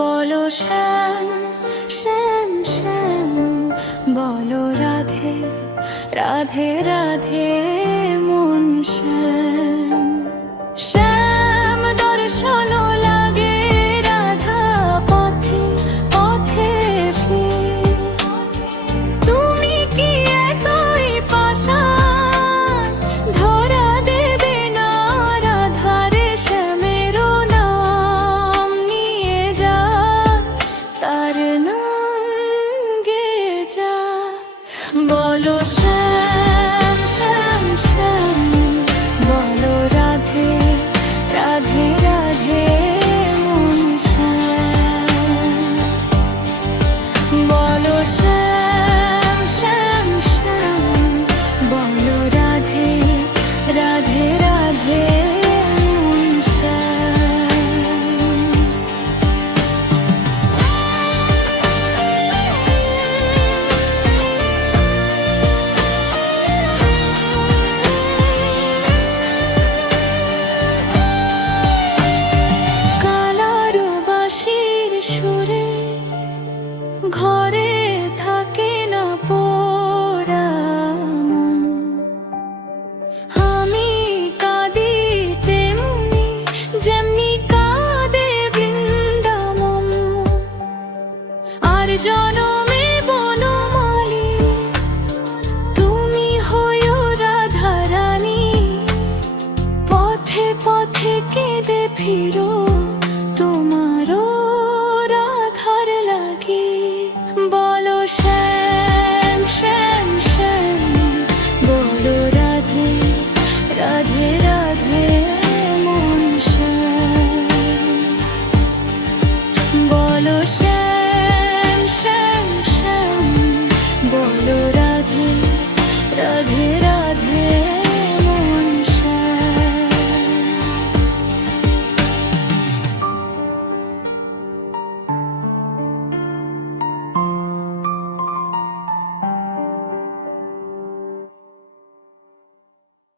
বলো শ্যাম শ্যাম শ্যাম, বলো রাধে রাধে রাধে মন শ্যাম। শ্যাম দর্শন লাগে রাধা পথে পথে ফির। তুমি কি এতই পাষাণ, ধরা দেবে না রাধারে শ্যামেরও নাম নিয়ে যা, তার নাম গে যা। বলো শ্যাম শ্যাম শ্যাম, বলো রাধে রাধে রাধে মন শ্যাম। বলো শ্যাম শ্যাম শ্যাম, বলো রাধে রাধে রাধে মন শ্যাম। কালার বাঁশির সুরে ঘরে থাকে না পড়া মন। আমি কাঁদি তেমনি যেমনি কাঁদে বৃন্দাবন। আর জনমে বনমালী তুমি হইও রাধারানী, পথে পথে কেঁদে ফিরো তোমারও রাধার লাগি। বলো শ্যাম শ্যাম শ্যাম, বলো রাধে রাধে রাধে মন শ্যাম। বলো